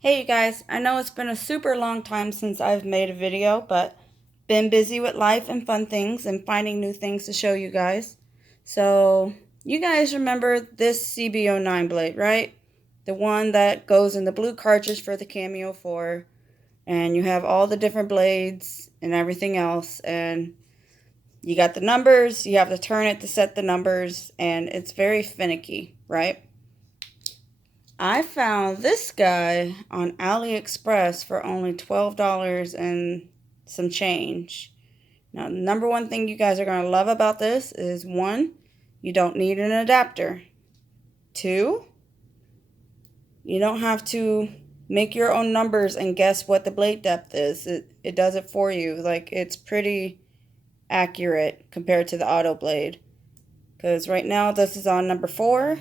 Hey you guys, I know it's been a super long time since I've made a video, but been busy with life and fun things and finding new things to show you guys. So, you guys remember this CB09 blade, right? The one that goes in the blue cartridge for the Cameo4, and you have all the different blades and everything else, and you got the numbers, you have to turn it to set the numbers, and it's very finicky, right? I found this guy on AliExpress for only $12 and some change. Now, the number one thing you guys are going to love about this is one, you don't need an adapter. Two, you don't have to make your own numbers and guess what the blade depth is. It does it for you. Like, it's pretty accurate compared to the auto blade. Because right now this is on number 4.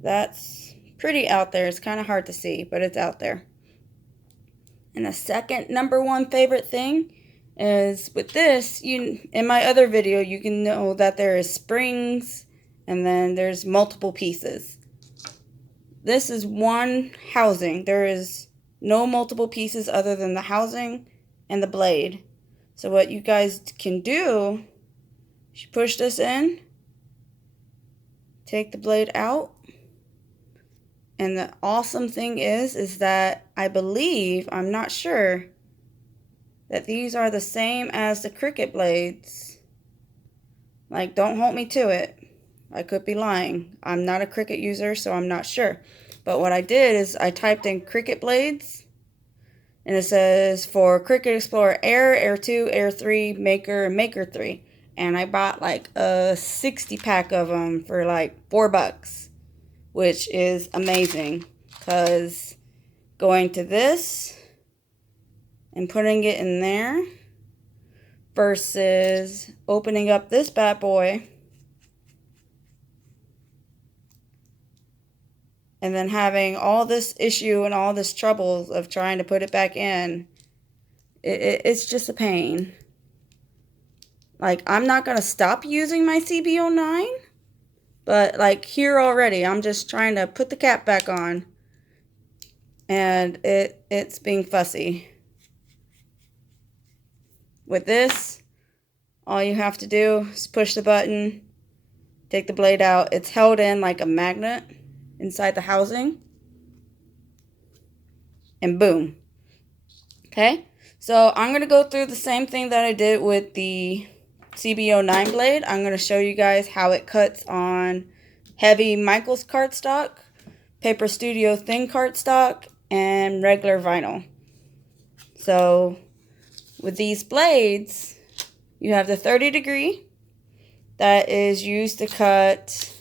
That's pretty out there. It's kind of hard to see, but it's out there. And the second number one favorite thing is with this, in my other video, you can know that there is springs and then there's multiple pieces. This is one housing. There is no multiple pieces other than the housing and the blade. So what you guys can do, you push this in, take the blade out. And the awesome thing is that I believe, I'm not sure, that these are the same as the Cricut blades. Like, don't hold me to it. I could be lying. I'm not a Cricut user, so I'm not sure. But what I did is I typed in Cricut blades, and it says for Cricut Explorer Air, Air 2, Air 3, Maker, and Maker 3. And I bought like a 60 pack of them for like $4. Which is amazing, because going to this and putting it in there versus opening up this bad boy and then having all this issue and all this trouble of trying to put it back in, it's just a pain. Like, I'm not going to stop using my CB09. But, like, here already, I'm just trying to put the cap back on. And it's being fussy. With this, all you have to do is push the button, take the blade out. It's held in like a magnet inside the housing. And boom. Okay? So, I'm going to go through the same thing that I did with the CB09 blade. I'm going to show you guys how it cuts on heavy Michaels cardstock, Paper Studio thin cardstock, and regular vinyl. So with these blades, you have the 30 degree that is used to cut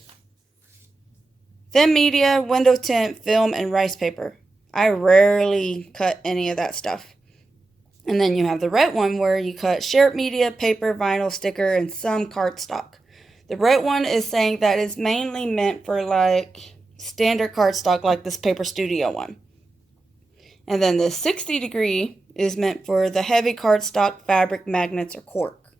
thin media, window tint, film, and rice paper. I rarely cut any of that stuff. And then you have the red one where you cut shared media, paper, vinyl, sticker, and some cardstock. The red one is saying that it's mainly meant for like standard cardstock like this Paper Studio one. And then the 60 degree is meant for the heavy cardstock, fabric, magnets, or cork.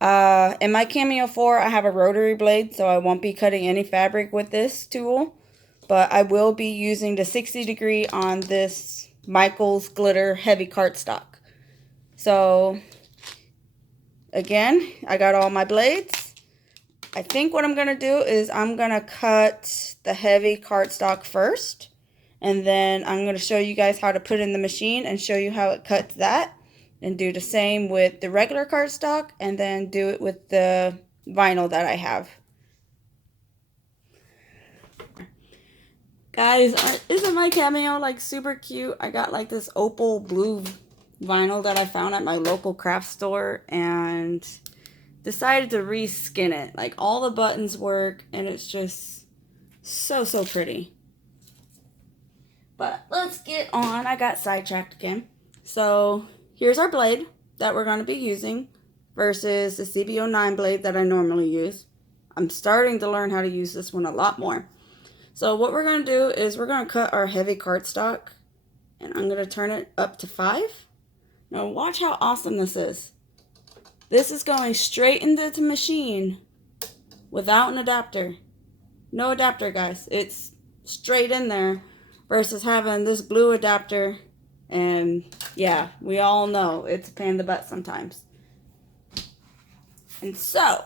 In my Cameo4, I have a rotary blade, so I won't be cutting any fabric with this tool. But I will be using the 60 degree on this Michaels glitter heavy cardstock. So, again, I got all my blades. I think what I'm going to do is I'm going to cut the heavy cardstock first. And then I'm going to show you guys how to put in the machine and show you how it cuts that. And do the same with the regular cardstock. And then do it with the vinyl that I have. Guys, isn't my Cameo like super cute? I got like this opal blue vinyl that I found at my local craft store and decided to reskin it. Like, all the buttons work and it's just so pretty. But let's get on. I got sidetracked again. So here's our blade that we're going to be using versus the CB09 blade that I normally use. I'm starting to learn how to use this one a lot more. So what we're going to do is we're going to cut our heavy cardstock, and I'm going to turn it up to 5. Now watch how awesome this is. This is going straight into the machine without an adapter. No adapter, guys. It's straight in there versus having this glue adapter. And yeah, we all know it's a pain in the butt sometimes. And so,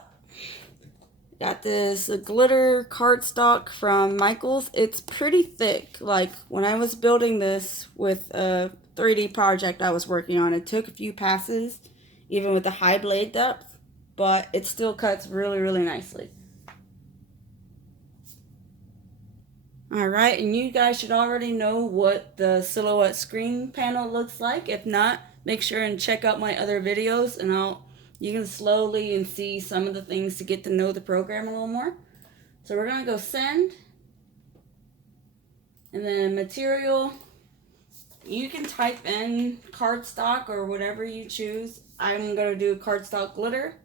got this glitter cardstock from Michaels. It's pretty thick. Like when I was building this with a 3D project I was working on, it took a few passes, even with the high blade depth, but it still cuts really, really nicely. Alright, and you guys should already know what the silhouette screen panel looks like. If not, make sure and check out my other videos, and you can slowly and see some of the things to get to know the program a little more. So we're going to go send, and then material. You can type in cardstock or whatever you choose. I'm going to do cardstock glitter.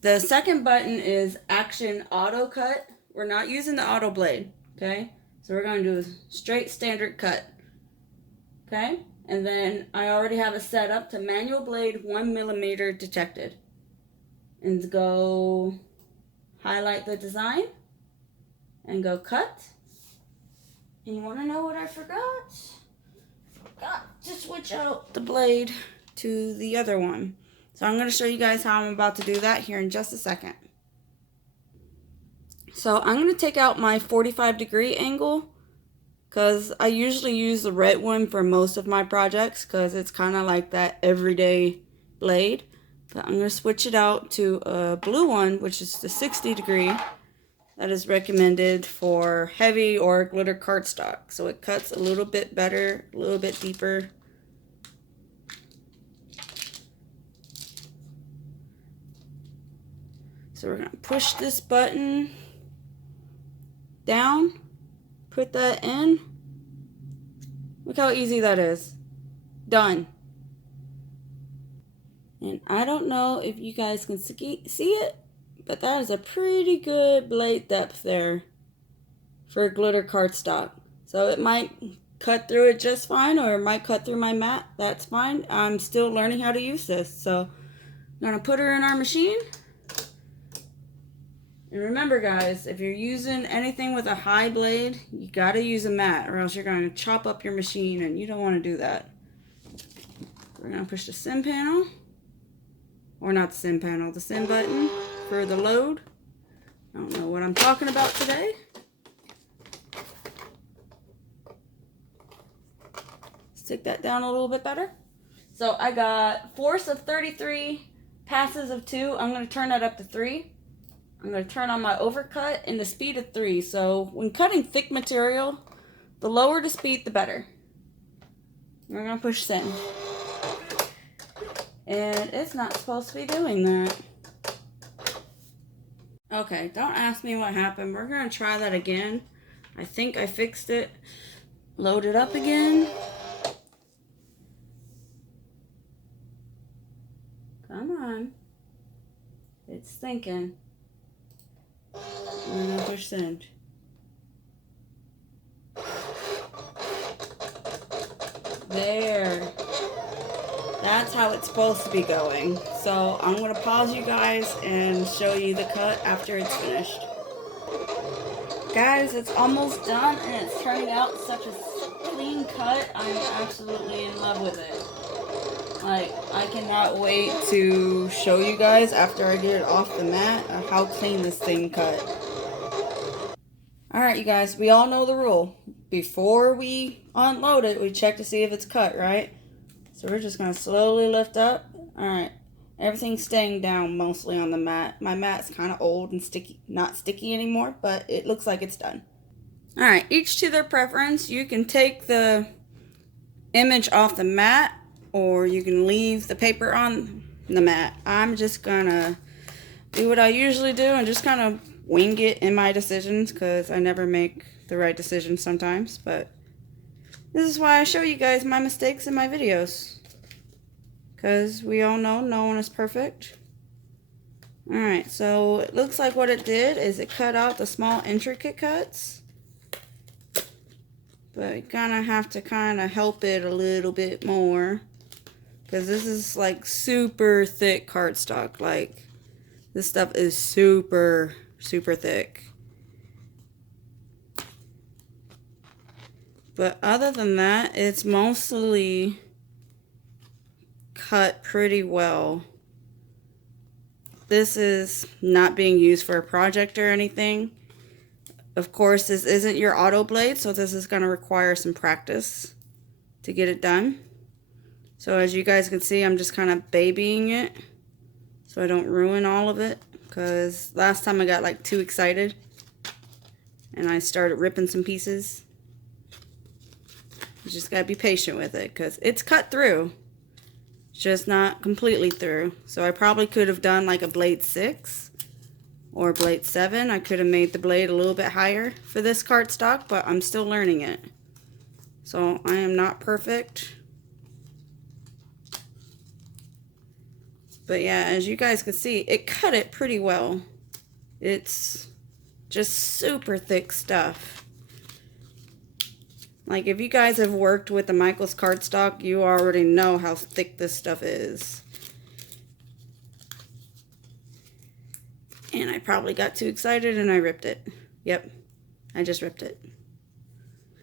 The second button is action auto cut. We're not using the auto blade, okay? So we're going to do a straight standard cut, okay? And then I already have it set up to manual blade 1mm detected. And go highlight the design and go cut. And you want to know what I forgot? Forgot to switch out the blade to the other one. So I'm going to show you guys how I'm about to do that here in just a second. So I'm going to take out my 45-degree angle, because I usually use the red one for most of my projects because it's kind of like that everyday blade. But I'm going to switch it out to a blue one, which is the 60-degree. That is recommended for heavy or glitter cardstock. So it cuts a little bit better, a little bit deeper. So we're going to push this button down, put that in. Look how easy that is. Done. And I don't know if you guys can see it, but that is a pretty good blade depth there for glitter cardstock. So it might cut through it just fine, or it might cut through my mat. That's fine. I'm still learning how to use this. So I'm going to put her in our machine. And remember guys, if you're using anything with a high blade, you got to use a mat, or else you're going to chop up your machine, and you don't want to do that. We're going to push the send panel, or not the send panel, the send button for the load. I don't know what I'm talking about today. Stick that down a little bit better. So I got force of 33, passes of 2. I'm going to turn that up to 3. I'm going to turn on my overcut and the speed of 3. So when cutting thick material, the lower the speed, the better. We're going to push send. And it's not supposed to be doing that. Okay, don't ask me what happened. We're going to try that again. I think I fixed it. Load it up again. Come on. It's thinking. I'm gonna push send. There. That's how it's supposed to be going. So I'm gonna pause you guys and show you the cut after it's finished. Guys, it's almost done and it's turning out such a clean cut. I'm absolutely in love with it. Like, I cannot wait to show you guys after I get it off the mat how clean this thing cut. Alright you guys, we all know the rule. Before we unload it, we check to see if it's cut, right? So we're just going to slowly lift up. Alright, everything's staying down mostly on the mat. My mat's kind of old and sticky, not sticky anymore, but it looks like it's done. Alright, each to their preference. You can take the image off the mat, or you can leave the paper on the mat. I'm just gonna do what I usually do and just kind of wing it in my decisions, because I never make the right decision sometimes. But this is why I show you guys my mistakes in my videos, because we all know no one is perfect. Alright, so it looks like what it did is it cut out the small intricate cuts. But you're gonna have to kind of help it a little bit more, because this is like super thick cardstock. Like, this stuff is super, super thick. But other than that, it's mostly cut pretty well. This is not being used for a project or anything. Of course, this isn't your auto blade, so this is going to require some practice to get it done. So as you guys can see, I'm just kind of babying it so I don't ruin all of it, because last time I got like too excited and I started ripping some pieces. You just gotta be patient with it because it's cut through, just not completely through. So I probably could have done like a blade 6 or blade 7. I could have made the blade a little bit higher for this cardstock, but I'm still learning it. So I am not perfect. But yeah, as you guys can see, it cut it pretty well. It's just super thick stuff. Like, if you guys have worked with the Michaels cardstock, you already know how thick this stuff is. And I probably got too excited and I ripped it. Yep, I just ripped it.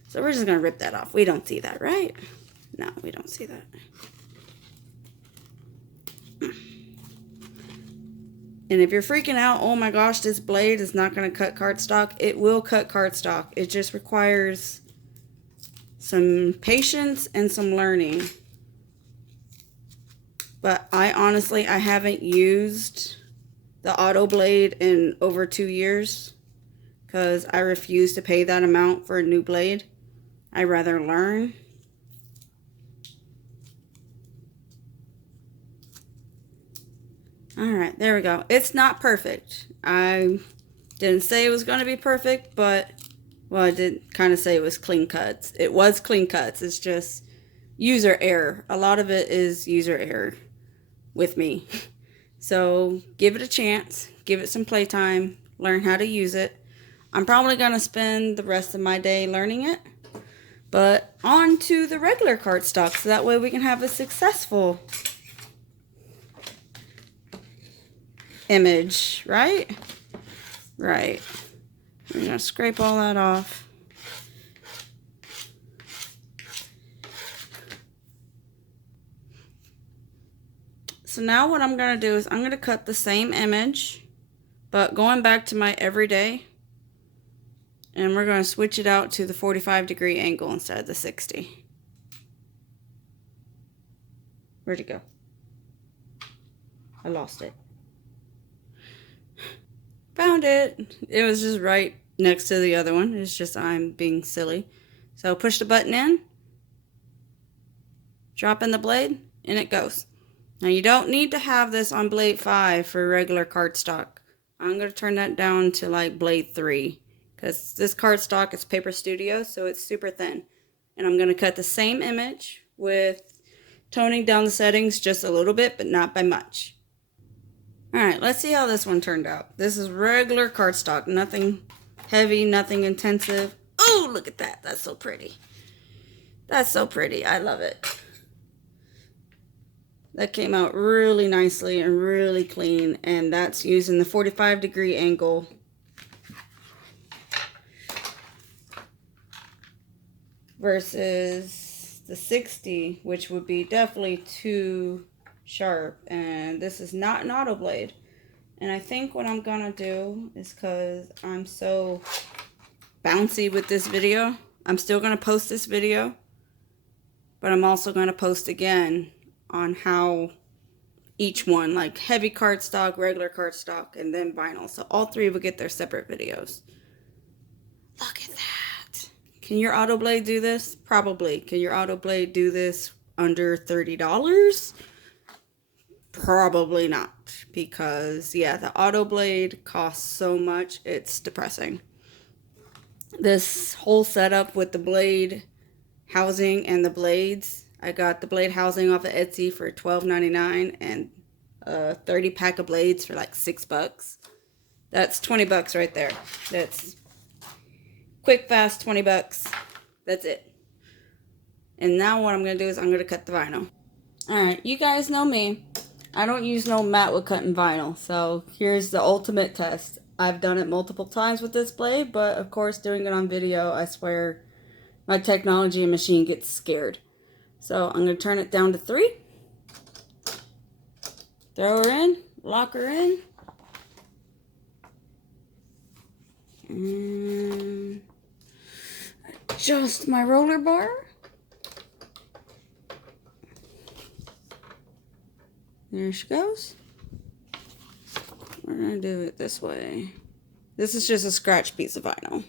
So we're just going to rip that off. We don't see that, right? No, we don't see that. And if you're freaking out, oh my gosh, this blade is not going to cut cardstock, it will cut cardstock. It just requires some patience and some learning. But I haven't used the auto blade in over 2 years because I refuse to pay that amount for a new blade. I'd rather learn. Alright, there we go. It's not perfect. I didn't say it was going to be perfect, but, well, I did kind of say it was clean cuts. It was clean cuts. It's just user error. A lot of it is user error with me. So give it a chance. Give it some playtime. Learn how to use it. I'm probably going to spend the rest of my day learning it. But on to the regular cardstock, so that way we can have a successful image, right? Right. We're going to scrape all that off. So now what I'm going to do is I'm going to cut the same image, but going back to my everyday, and we're going to switch it out to the 45-degree angle instead of the 60. Where'd it go? I lost it. Found it. It was just right next to the other one. It's just I'm being silly. So push the button in, drop in the blade, and it goes. Now you don't need to have this on blade 5 for regular cardstock. I'm going to turn that down to like blade 3 because this cardstock is Paper Studio, so it's super thin. And I'm going to cut the same image with toning down the settings just a little bit, but not by much. Alright, let's see how this one turned out. This is regular cardstock, nothing heavy, nothing intensive. Oh, look at that. That's so pretty. That's so pretty. I love it. That came out really nicely and really clean, and that's using the 45-degree angle. Versus the 60, which would be definitely too sharp, and this is not an auto blade. And I think what I'm gonna do is, because I'm so bouncy with this video, I'm still gonna post this video, but I'm also gonna post again on how each one, like heavy cardstock, regular cardstock, and then vinyl, so all three will get their separate videos. Look at that. Can your auto blade do this? Probably. Can your auto blade do this under $30? Probably not, because yeah, the auto blade costs so much, it's depressing. This whole setup with the blade housing and the blades, I got the blade housing off of Etsy for $12.99 and a 30 pack of blades for like $6. That's 20 bucks right there. That's quick, fast, 20 bucks. That's it. And now what I'm going to do is I'm going to cut the vinyl. Alright, you guys know me. I don't use no mat with cutting vinyl, so here's the ultimate test. I've done it multiple times with this blade, but of course doing it on video, I swear, my technology and machine gets scared. So I'm going to turn it down to 3. Throw her in, lock her in. And adjust my roller bar. There she goes. We're going to do it this way. This is just a scratch piece of vinyl.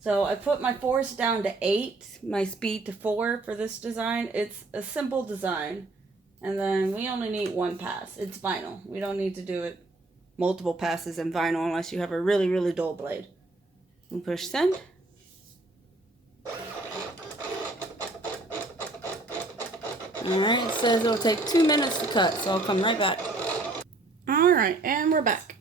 So I put my force down to 8, my speed to 4 for this design. It's a simple design. And then we only need 1 pass. It's vinyl. We don't need to do it multiple passes in vinyl unless you have a really, really dull blade. And push send. Alright, it says it'll take 2 minutes to cut, so I'll come right back. Alright, and we're back.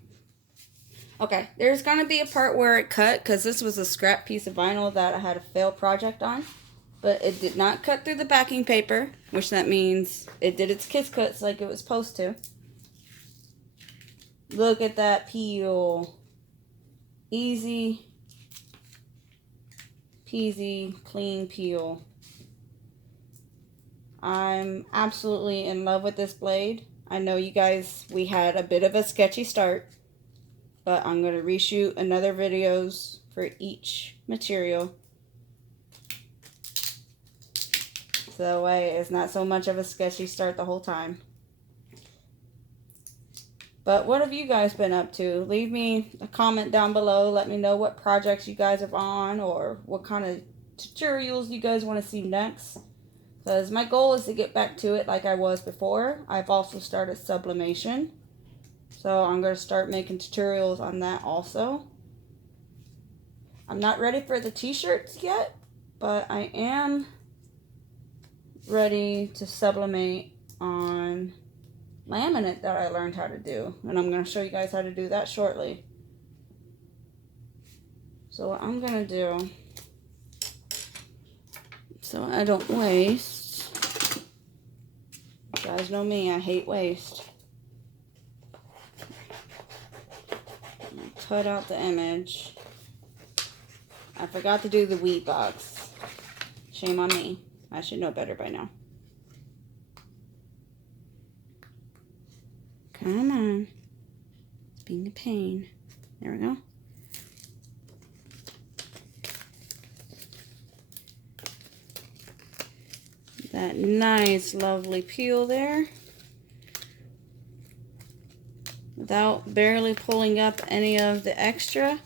Okay, there's going to be a part where it cut because this was a scrap piece of vinyl that I had a failed project on. But it did not cut through the backing paper, which that means it did its kiss cuts like it was supposed to. Look at that peel. Easy peasy, clean peel. I'm absolutely in love with this blade. I know you guys, we had a bit of a sketchy start, but I'm going to reshoot another videos for each material. So that way it's not so much of a sketchy start the whole time. But what have you guys been up to? Leave me a comment down below. Let me know what projects you guys are on or what kind of tutorials you guys want to see next. Because my goal is to get back to it like I was before. I've also started sublimation. So I'm going to start making tutorials on that also. I'm not ready for the t-shirts yet, but I am ready to sublimate on laminate that I learned how to do. And I'm going to show you guys how to do that shortly. So what I'm going to do, so I don't waste. You guys know me, I hate waste. Cut out the image. I forgot to do the wheat box. Shame on me. I should know better by now. Come on. It's being a pain. There we go. That nice, lovely peel there. Without barely pulling up any of the extra.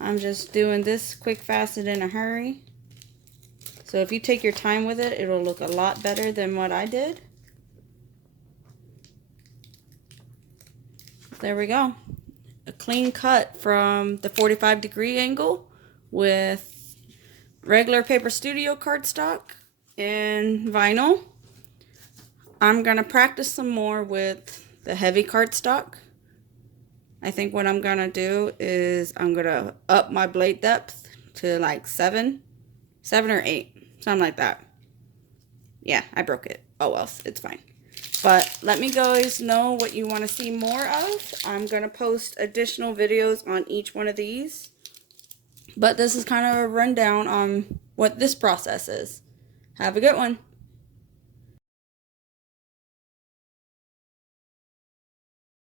I'm just doing this quick, fast, and in a hurry. So if you take your time with it, it'll look a lot better than what I did. There we go. A clean cut from the 45-degree angle with regular Paper Studio cardstock and vinyl. I'm going to practice some more with the heavy cardstock. I think what I'm going to do is I'm going to up my blade depth to like 7 or 8, something like that. Yeah, I broke it. Oh well, it's fine. But let me guys know what you want to see more of. I'm going to post additional videos on each one of these. But this is kind of a rundown on what this process is. Have a good one.